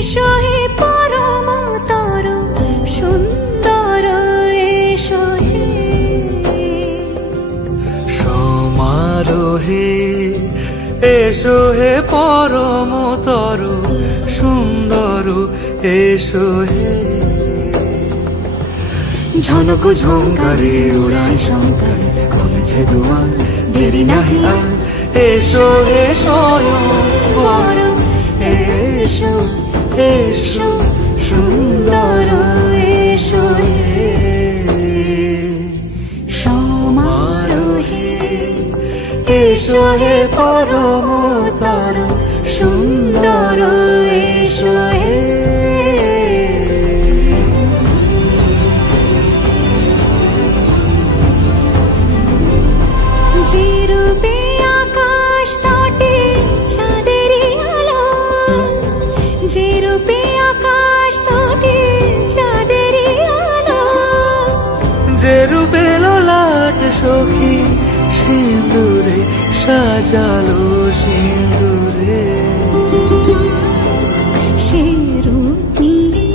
এসো হে পরমতর সুন্দর এসো হে সমারোহে এসো হে পরমতর সুন্দর এসো হে ঝনক ঝঙ্কারে উড়ায় শঙ্কার কমেছে দুয়ার দেরি নাহি আর এসো হে স্বয়ং বর এসো এসো সুন্দর এসো হে সমারোহে এসো হে পরমতর সুন্দর এসো হে যে রূপে আকাশ তটে চাঁদেরই আলো যে রূপে আকাশ তটে চাঁদেরই আলো যে রূপে ললাট সখী সিঁদুরে সাজালো সিঁদুরে সে রূপ নিয়ে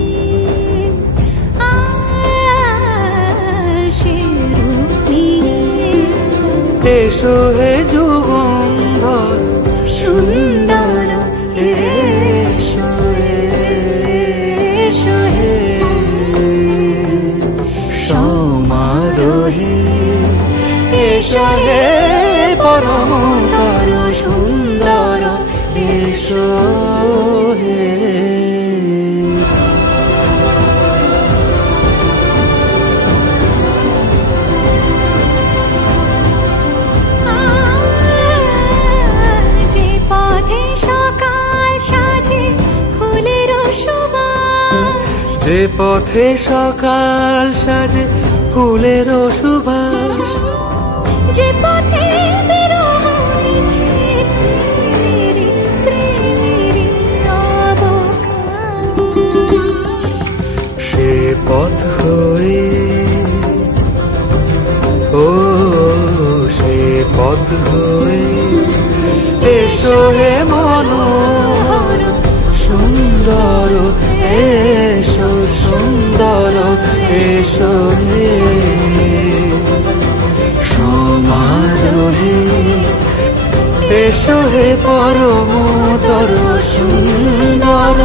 সে রূপ নিয়ে এসো হে যুগন্ধর সুন্দর এসো এসো হে সমারোহে এসো হে পরমতর সুন্দর এসো হে যে পথে সকাল সাজে ফুলের সুবাস যে পথে সকাল সাজে ফুলের সুবাস যে পথে বিরহ মিছে প্রেমেরই প্রেমেরই অবকাশ সে পথ হয়ে ও সে পথ হয়ে এসো হে মনোহর সুন্দর এসো সুন্দর এসো হে সমারোহে এসো হে পরমতর সুন্দর